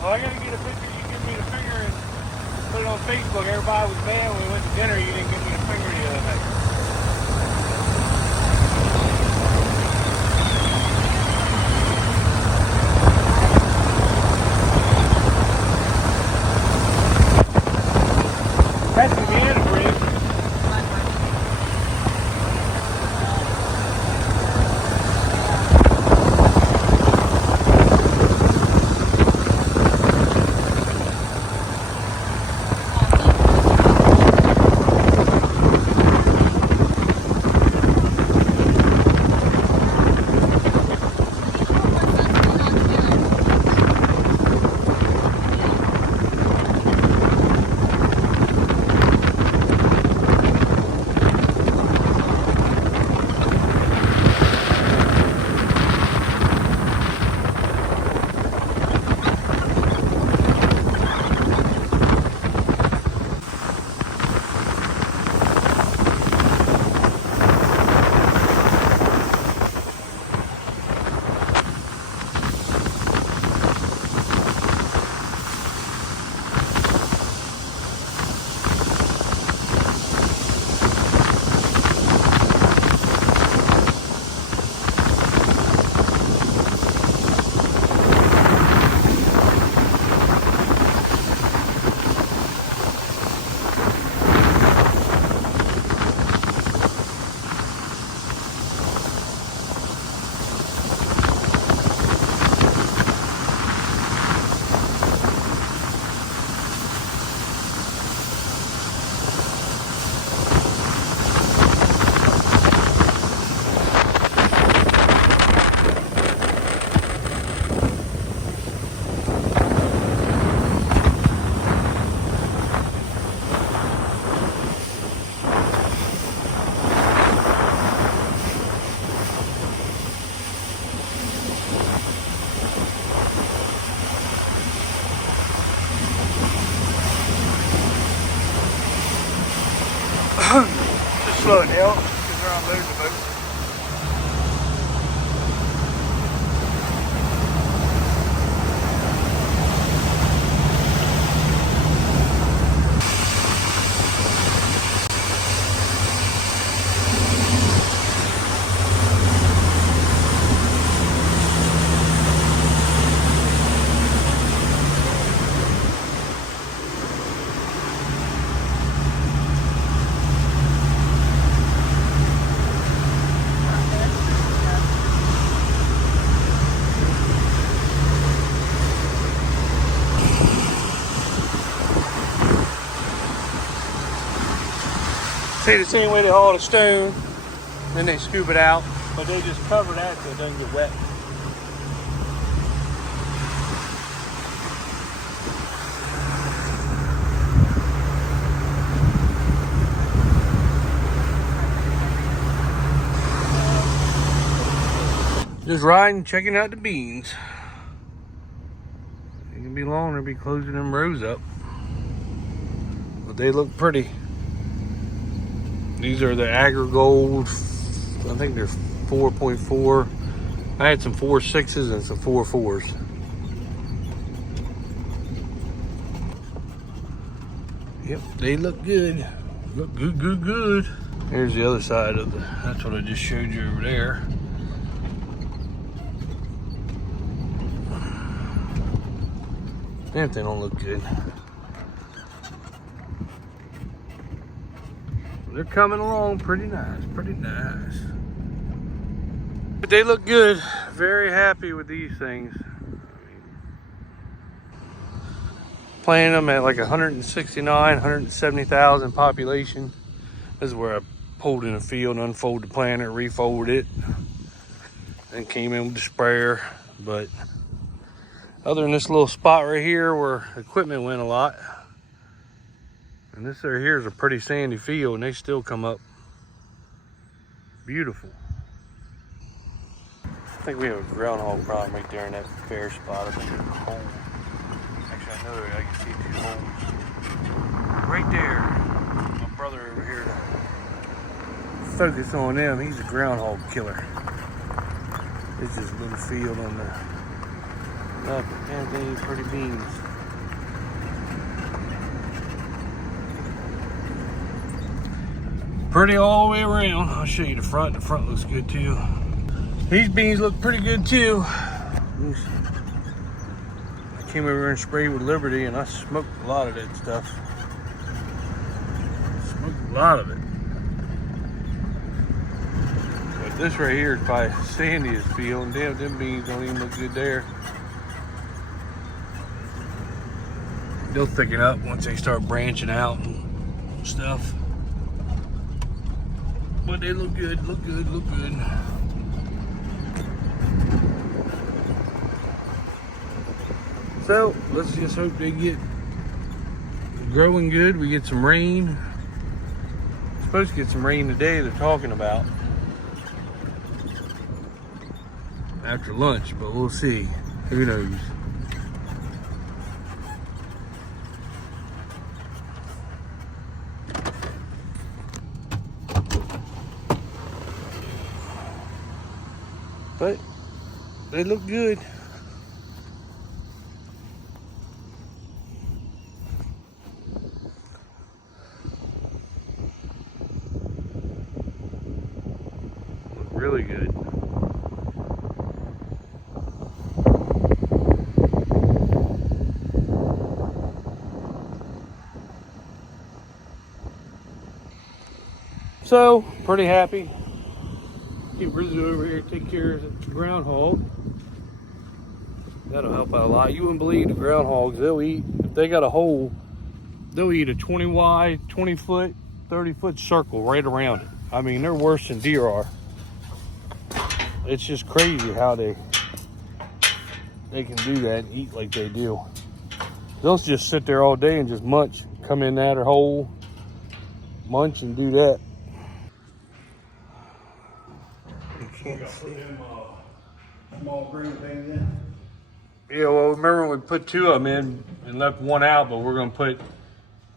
Oh, I gotta get a picture. You give me the finger and put it on Facebook. Everybody was mad when we went to dinner. You didn't give me the finger the other night. That's the Vienna Bridge. Just slow it down because they're unloading the boat. See, the same way they haul the stone, then they scoop it out, but they just cover that so it doesn't get wet. Just riding, checking out the beans. It can be long, they'll be closing them rows up, but they look pretty. These are the AgriGold. I think they're 4.4. I had some 4.6s and some 4.4s. Yep, they look good. Look good, good, good. Here's the other side of the, that's what I just showed you over there. Damn, they don't look good. They're coming along pretty nice, pretty nice. But they look good. Very happy with these things. Planting them at like 169, 170,000 population. This is where I pulled in a field, unfolded the planter, refolded it, and came in with the sprayer. But other than this little spot right here where equipment went a lot, and this right here is a pretty sandy field, and they still come up beautiful. I think we have a groundhog problem right there in that bare spot. I think there's a hole. Actually, I know I can see 2 holes. Right there. My brother over here to focus on them. He's a groundhog killer. It's just a little field on the Look, Anthony, pretty beans. Pretty all the way around. I'll show you the front. The front looks good too. These beans look pretty good too. I came over and sprayed with Liberty and I smoked a lot of that stuff. Smoked a lot of it. But this right here is by Sandy's field, and damn, them beans don't even look good there. They'll thicken up once they start branching out and stuff. But they look good, look good, look good. So let's just hope they get growing good. We get some rain. We're supposed to get some rain today, they're talking about. After lunch, but we'll see. Who knows? But they look good. Look really good. So, pretty happy. Get Rizzo over here to take care of the groundhog. That'll help out a lot. You wouldn't believe the groundhogs, they'll eat, if they got a hole, they'll eat a 20 wide, 20 foot, 30 foot circle right around it. I mean, they're worse than deer are. It's just crazy how they can do that and eat like they do. They'll just sit there all day and just munch, come in that hole, munch and do that. Can't see. Them, small green things in. Yeah, well, remember we put 2 of them in and left 1 out, but we're gonna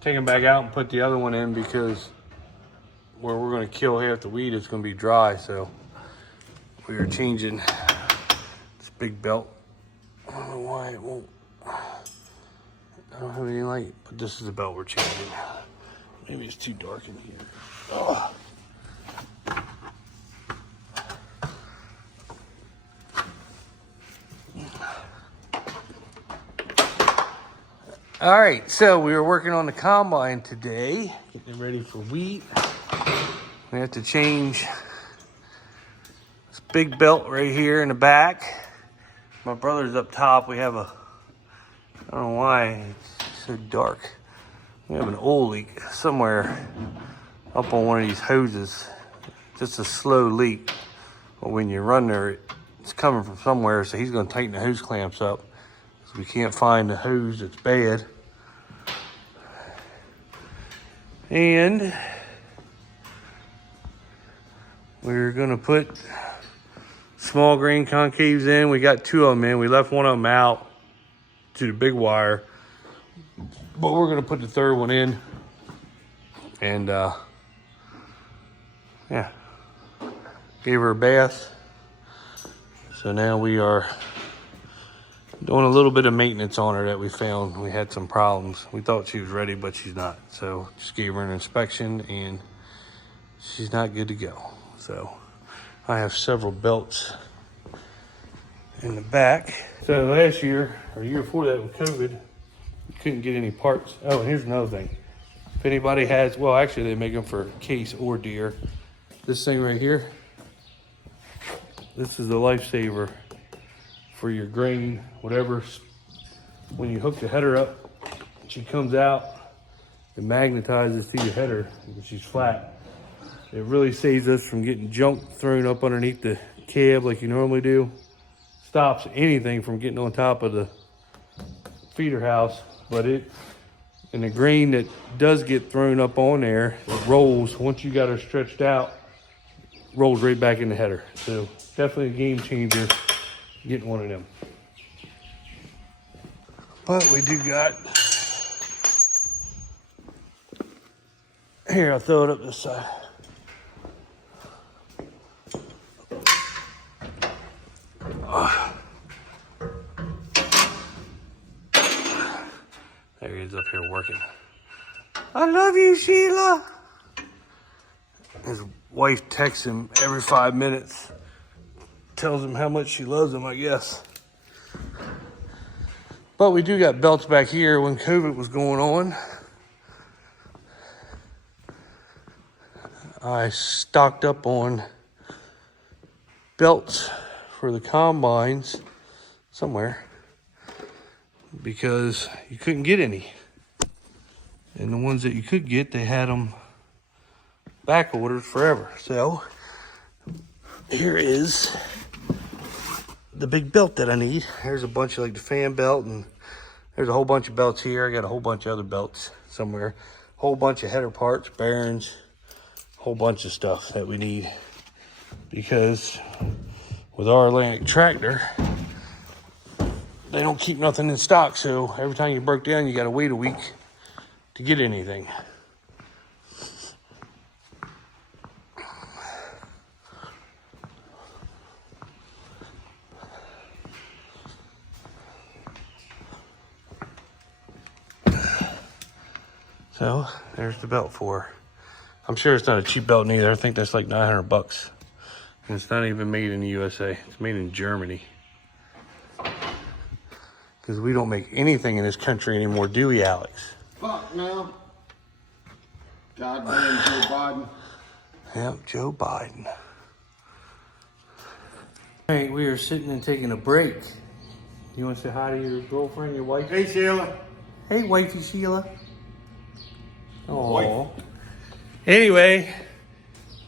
take them back out and put the other one in because where we're gonna kill half the weed, it's gonna be dry. So we are changing this big belt. I don't know why it won't. I don't have any light, but this is the belt we're changing. Maybe it's too dark in here. Oh. All right, so we were working on the combine today, getting ready for wheat. We have to change this big belt right here in the back. My brother's up top. We have I don't know why it's so dark. We have an oil leak somewhere up on one of these hoses. Just a slow leak. But when you run there, it's coming from somewhere, so he's gonna tighten the hose clamps up. We can't find the hose that's bad. And we're gonna put small grain concaves in. We got 2 of them in. We left 1 of them out to the big wire, but we're gonna put the 3rd one in. And yeah, gave her a bath. So now we are doing a little bit of maintenance on her that we found. We had some problems. We thought she was ready, but she's not. So just gave her an inspection and she's not good to go. So I have several belts in the back. So last year, or year before that with COVID, you couldn't get any parts. Oh, and here's another thing. If anybody has, well, actually they make them for case or deer. This thing right here, this is the lifesaver for your grain, whatever. When you hook the header up, she comes out, it magnetizes to your header because she's flat. It really saves us from getting junk thrown up underneath the cab like you normally do. Stops anything from getting on top of the feeder house, but and the grain that does get thrown up on there, it rolls, once you got her stretched out, rolls right back in the header. So definitely a game changer getting one of them. But we do got, here, I'll throw it up this side. There he is up here working. I love you, Sheila. His wife texts him every 5 minutes. Tells him how much she loves him, I guess. But we do got belts back here when COVID was going on. I stocked up on belts for the combines somewhere because you couldn't get any. And the ones that you could get, they had them back ordered forever. So here is the big belt that I need. There's a bunch of like the fan belt, and there's a whole bunch of belts here. I got a whole bunch of other belts somewhere. Whole bunch of header parts, bearings, whole bunch of stuff that we need. Because with our Atlantic tractor, they don't keep nothing in stock. So every time you broke down, you got to wait a week to get anything. So there's the belt for her. I'm sure it's not a cheap belt neither. I think that's like 900 bucks. And it's not even made in the USA. It's made in Germany. Because we don't make anything in this country anymore, do we, Alex? Fuck no. God damn Joe Biden. Yep, Joe Biden. All right, we are sitting and taking a break. You want to say hi to your girlfriend, your wife? Hey Sheila. Hey, wifey Sheila. Wife. Oh. Anyway,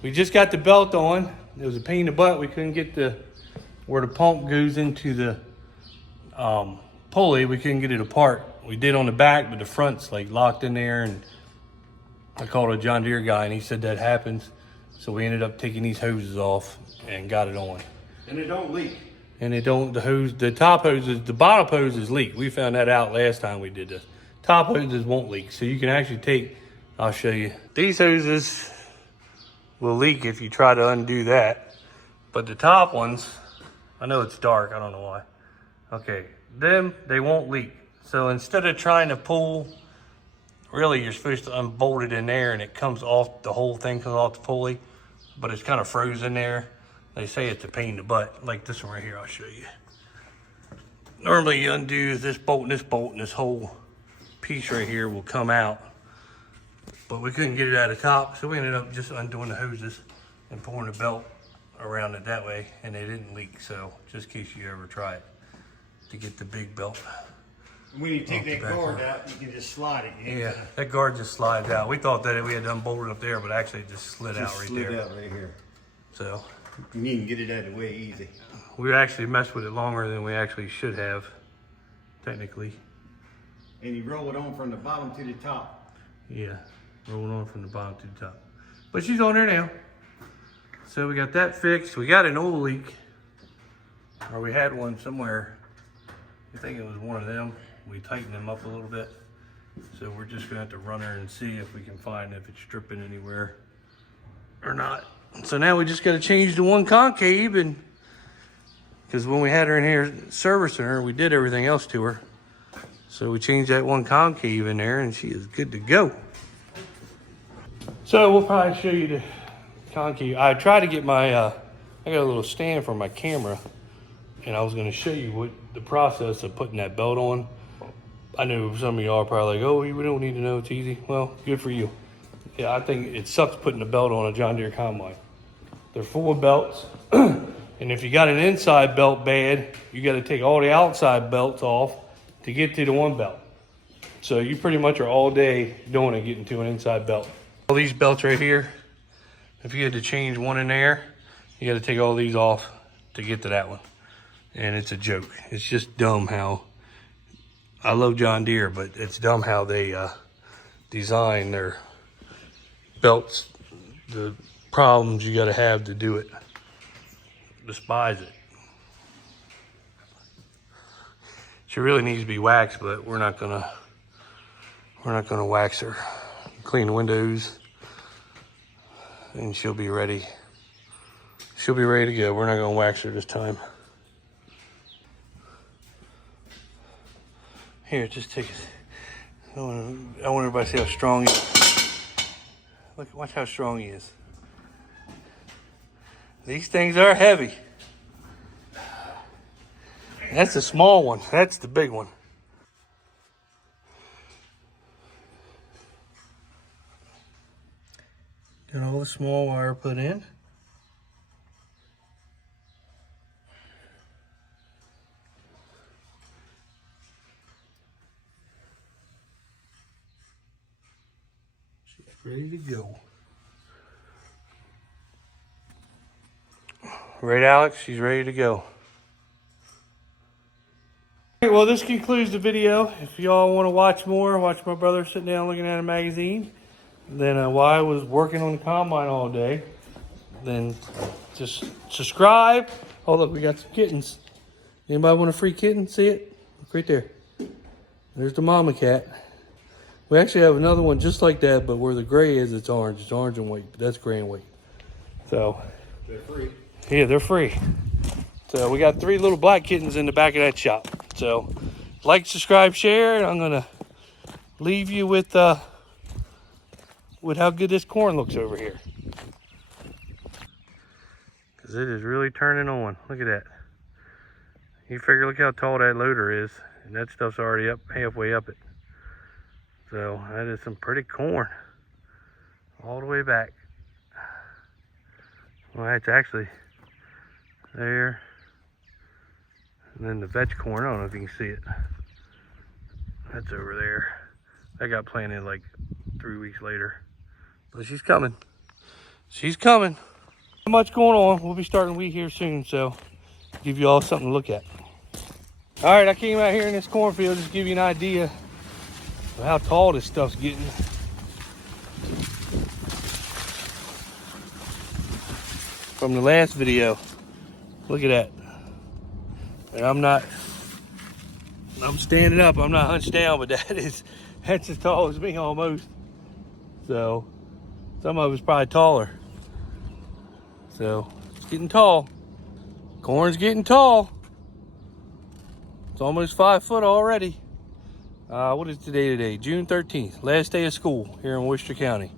we just got the belt on. It was a pain in the butt. We couldn't get where the pump goes into the pulley. We couldn't get it apart. We did on the back, but the front's like locked in there. And I called a John Deere guy, and he said that happens. So we ended up taking these hoses off and got it on. And it don't leak. And it don't, the top hoses, the bottom hoses leak. We found that out last time we did this. Top hoses won't leak. So you can actually take, I'll show you. These hoses will leak if you try to undo that. But the top ones, I know it's dark, I don't know why. Okay, them, they won't leak. So instead of trying to pull, really you're supposed to unbolt it in there and it comes off, the whole thing comes off the pulley, but it's kind of frozen there. They say it's a pain in the butt, like this one right here, I'll show you. Normally you undo this bolt, and this whole piece right here will come out. But we couldn't get it out of the top, so we ended up just undoing the hoses and pulling the belt around it that way, and they didn't leak. So just in case you ever try it to get the big belt. When you take that guard out, you can just slide it. Yeah, that guard just slides out. We thought that we had unbolted up there, but actually it just slid out right there. Slid out right here. So you can get it out of the way easy. We actually messed with it longer than we actually should have, technically. And you roll it on from the bottom to the top. Yeah, rolling on from the bottom to the top. But she's on there now. So we got that fixed. We got an oil leak, or we had one somewhere. I think it was one of them. We tightened them up a little bit. So we're just gonna have to run her and see if we can find if it's dripping anywhere or not. So now we just gotta change the one concave, and because when we had her in here servicing her, we did everything else to her. So we changed that one concave in there and she is good to go. So we'll probably show you the concave. I tried to get my, I got a little stand for my camera, and I was gonna show you what the process of putting that belt on. I know some of y'all are probably like, oh, we don't need to know, it's easy. Well, good for you. Yeah, I think it sucks putting a belt on a John Deere combine. They're full of belts. And if you got an inside belt bad, you got to take all the outside belts off to get to the one belt. So you pretty much are all day doing it, getting to an inside belt. All these belts right here, if you had to change one in there, you got to take all these off to get to that one. And it's a joke. It's just dumb how, I love John Deere, but it's dumb how they design their belts, the problems you got to have to do it. Despise it. She really needs to be waxed, but we're not gonna wax her. Clean the windows, and she'll be ready. She'll be ready to go. We're not gonna wax her this time. Here, just take it. I want everybody to see how strong he is. Look, watch how strong he is. These things are heavy. That's a small one. That's the big one. Got all the small wire put in. She's ready to go. Right, Alex? She's ready to go. Okay, well, this concludes the video. If y'all want to watch more, watch my brother sitting down looking at a magazine, then while I was working on the combine all day, then just subscribe. Oh, look, we got some kittens. Anybody want a free kitten? See it? Look right there. There's the mama cat. We actually have another one just like that, but where the gray is, it's orange. It's orange and white, but that's gray and white. So They're free. yeah, they're free. So we got 3 little black kittens in the back of that shop. So like, subscribe, share, and I'm gonna leave you with how good this corn looks over here. Cause it is really turning on. Look at that. You figure, look how tall that loader is, and that stuff's already up halfway up it. So that is some pretty corn all the way back. Well, that's actually there. And then the vetch corn, I don't know if you can see it. That's over there. That got planted like 3 weeks later. But she's coming. She's coming. Not much going on. We'll be starting wheat here soon, so give you all something to look at. All right, I came out here in this cornfield just to give you an idea of how tall this stuff's getting. From the last video, look at that. And I'm standing up, I'm not hunched down, but that's as tall as me almost. So some of it's probably taller. So it's getting tall. Corn's getting tall. It's almost 5 foot already. What is today? June 13th, last day of school here in Worcester County.